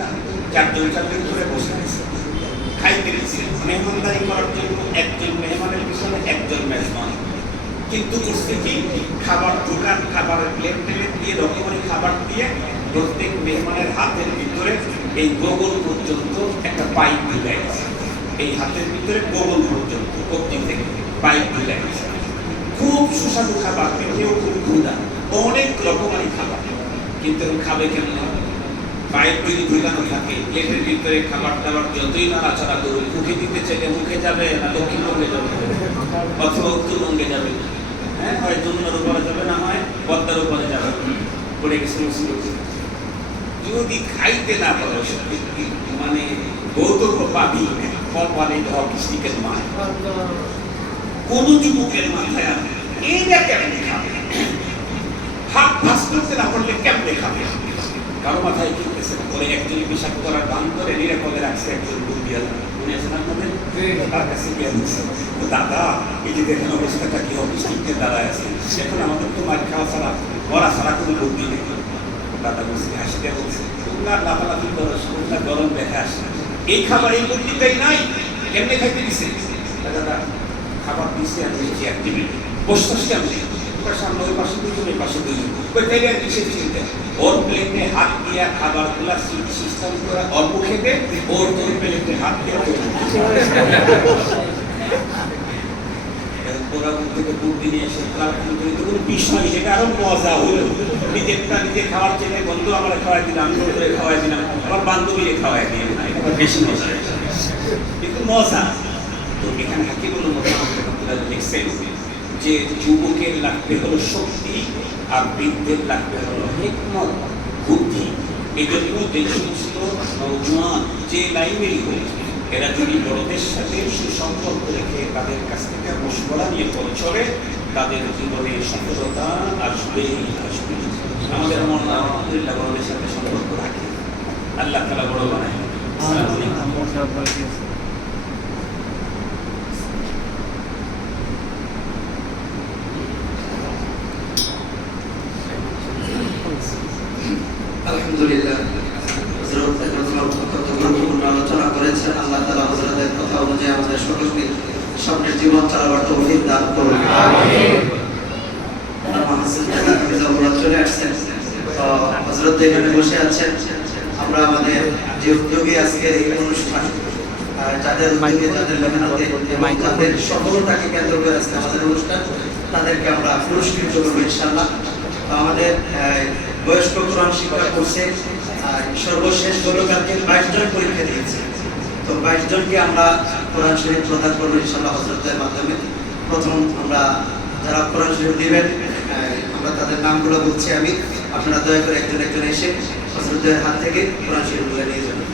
না, চারজন চারজন করে বসে আছে, খাইতে দিচ্ছে। মেহমানদারি করার জন্য একজন মেহমানের পিছনে একজন মেজবান। কিন্তু করছে কি, খাবার দোকান, খাবারের প্লেট টেলেট দিয়ে রকমারি খাবার দিয়ে প্রত্যেক মেহমানের হাতের ভিতরে এই গোগল পর্যন্ত একটা পাইপ ঢুকে গেছে। এই হাতের ভিতরে গোগল পর্যন্ত কবজি থেকে পাইপ ঢুকে গেছে। খুব সুস্বাদু খাবার, খেতেও খুব ক্ষুধা, অনেক রকমারি খাবার। কিন্তু খাবে কেমন? পাইপ যদি ঢুকানো থাকে, প্লেটের ভিতরে খাবার দাবার যতই নাড়াচাড়া করুন, মুখে দিতে চাইলে মুখে যাবে না, দক্ষিণবঙ্গে যাবে অথবা উত্তরবঙ্গে যাবে। হ্যাঁ, হয় যমুনার উপরে যাবে, না হয় পদ্মার উপরে যাবে। পড়ে গেছে যদি খাইতে না পারো, মানে গৌতম পাবি কপালে হকিস্টিকের মায় কোন যুবকের মাথায় এইটা কেমনে খাবে? হাত ফাঁস করতে না পারলে কেমনে খাবে? কারো মাথায় কিনতেছে বলে একজনই পেশাব করার দান করে নিরাপদে রাখছে একজন বুদ্ধিয়া। মনে আছেন আপনাদের? তার কাছে গিয়ে দিচ্ছে, দাদা এই যে দেখেন অবস্থাটা কি, অফিসটিকের দাঁড়ায় আছে, এখন আমাদের তো মার খাওয়া ছাড়া করা ছাড়া কোনো বুদ্ধি নেই। দাদা বলছে, হাসি দেওয়া বলছে, তোমরা লাফালাফি করো, তোমরা গরম দেখে আসে, এই খাবার এই বুদ্ধিটাই নাই, কেমনে খাইতে দিছে? দাদা খাবার দিচ্ছে, আমি চেয়ার টেবিল বসতে কেমনে? সামনে ওই পাশে দুজন, এই পাশে দুজন, ওই তাইলে আর কিসের চিন্তা? ওর প্লেটে হাত দিয়া খাবার গুলা সিস্টেম করে অল্প খেতে, ওর তোর প্লেটে হাত দিয়ে ওরা থেকে বুদ্ধি নিয়ে এসে কোনো বিষয়, সেটা আরো মজা হইল। নিজেরটা নিজে খাওয়ার চেয়ে বন্ধু আমার খাওয়াই দিলাম, আমি করে খাওয়াই দিলাম, আমার বান্ধবীরে খাওয়াই দিয়ে না, এটা বেশি মজা, কিন্তু মজা। তো এখানে হাকিমুল মোহাম্মদ লিখছেন যে যুবকের লাগবে হলো শক্তি আর বৃদ্ধের লাগবে হলো হিকমত, বুদ্ধি। এই জন্য এই সমস্ত নওজোয়ান যে লাইব্রেরি হয়েছে, এরা যদি বড়দের সাথে সুসম্পর্ক রেখে তাদের কাছ থেকে মশওয়ারা নিয়ে চলে, তাদের জীবনে সফলতা আসবেই আসবে। আমাদের মনে আলহামদুলিল্লাহ বড়দের সাথে সম্পর্ক রাখে, আল্লাহ তাআলা বড় বানায়। আলহামদুলিল্লাহ, আলোচনা করেছেন। আল্লাহ তাআলা হযরতের কথা অনুযায়ী আমাদের সকলকে সামনের জীবন চালাবার তৌফিক দান করুন। আমিন। চলে আসছেন, হযরত এখানে বসে আছেন। আমরা আমাদের যে উদ্যোগে আজকের এই অনুষ্ঠান, যাদের উদ্যোগে, যাদের মেহনতে এবং তাদের সফলতাকে কেন্দ্র করে আজকে আমাদের অনুষ্ঠান, তাদেরকে আমরা পুরস্কৃত করবো ইনশাআল্লাহ। আমাদের বয়স্ক কোরআন শিক্ষা কোর্সে সর্বশেষ গতকালকে 22 জন পরীক্ষা দিয়েছে। তো 22 জনকে আমরা কোরআন শরীফ প্রদান করবো ইনশাআল্লাহ হযরতের মাধ্যমে। প্রথম আমরা যারা কোরআন শরীফ দিবেন, আমরা তাদের নামগুলো বলছি আমি, আপনারা দয়া করে একজন একজন এসে হযরতের হাত থেকে কোরআন শরীফগুলো নিয়ে যাবেন।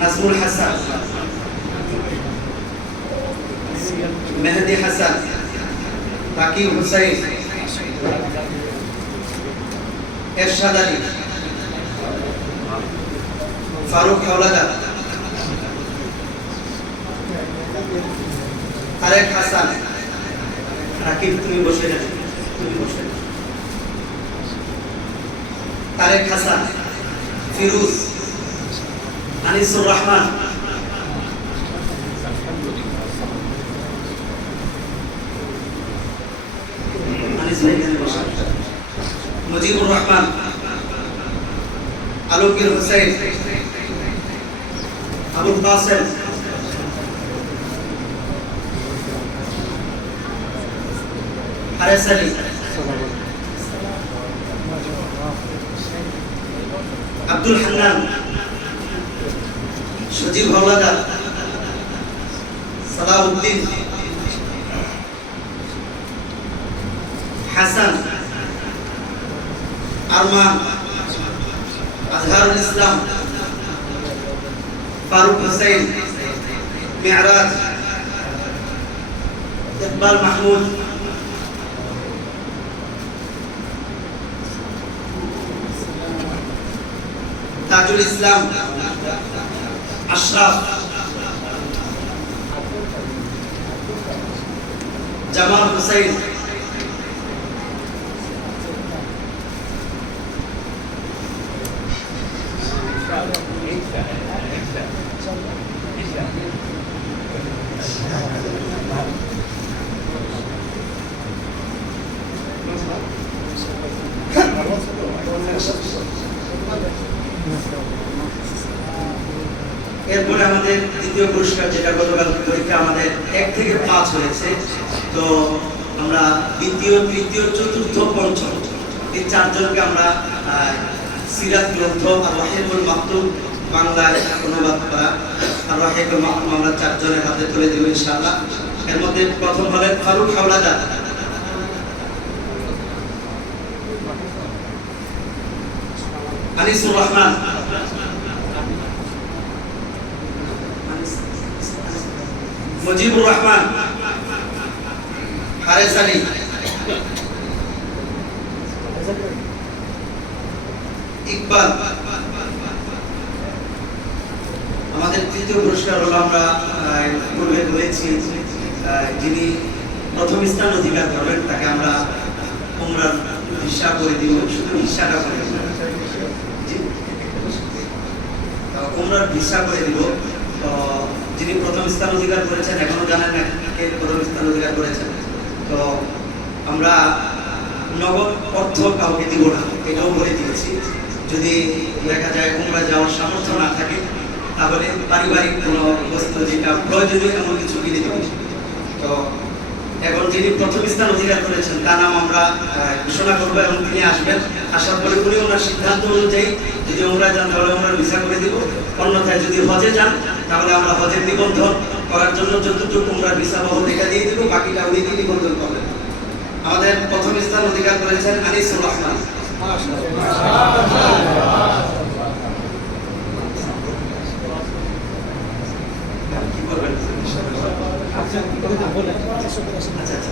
নাজমুল হাসান, মেহেদি হাসান, তাকি হুসাইন, এরশাদ আলী, ফারুক হাওলাদার, তারেক হাসান, রাকিব তুমি বসে যাবে, তুমি বসে, তারেক হাসান, ফিরোজ, আনিসুর রহমান, মুজিবুর রহমান, আলমগীর হোসেন, আবুল কাসেম, হারেস আলী, আব্দুল হান্নান, সজীব হাওলাদার, সালাউদ্দিন, হাসান, আরমান, আজহারুল ইসলাম, ফারুক হোসেন, মেহরাজ, ইকবাল মাহমুদ, তাজুল ইসলাম, আশরাফ, জামাল হোসেন, এরপরে আমাদের দ্বিতীয় পুরস্কার, যেটা গতকাল পরীক্ষা আমাদের 1 থেকে 5 হয়েছে, তো আমরা দ্বিতীয়, তৃতীয়, চতুর্থ, পঞ্চম এই 4 জনকে আমরা সিরাত গ্রন্থ আর-রাহিকুল মাকতুম বাংলায় অনুবাদ করা আর-রাহিকুল মাকতুম আমরা 4 জনের হাতে তুলে দেব ইনশাআল্লাহ। এর মধ্যে প্রথম হলেন ফারুক হাওলাদার, আনিসুর রহমান, মুজিবুর রহমান, হারেস আলী, ইকবাল। আমাদের তৃতীয় পুরস্কার হলো, আমরা পূর্বে বলেছি, যিনি প্রথম স্থান অধিকার করবেন তাকে আমরা উমরার ভিসা করে দিব, শুধু ভিসাটা করে দিব, উমরার ভিসা করে দিব। তো যিনি প্রথম স্থান অধিকার করেছেন, এখনো জানেন না কে প্রথম স্থান অধিকার করেছেন, তো আমরা নগদ অর্থ কাউকে দিব না, এটাও বলে দিয়েছি। যদি দেখা যায় উমরা যাওয়ার সামর্থ্য না থাকে, তাহলে পারিবারিক কোনো বস্তু যেটা প্রয়োজনীয় এমন কিছু কিনে দেব। তো এখন যিনি প্রথম স্থান অধিকার করেছেন তার নাম আমরা ঘোষণা করবো এবং তিনি আসবেন। আসার পরে উনি ওনার সিদ্ধান্ত অনুযায়ী যদি উমরা যান তাহলে উমরার ভিসা করে দিব, অন্যথায় যদি হজে যান তাহলে আমরা হজের নিবন্ধন করার জন্য যতটুকু উমরার ভিসা বহন এটা দিয়ে দিব, বাকিটা উনি দিয়ে নিবন্ধন করবেন। আমাদের প্রথম স্থান অধিকার করেছেন আনিসুর রহমান। কি করবেন? আচ্ছা আচ্ছা।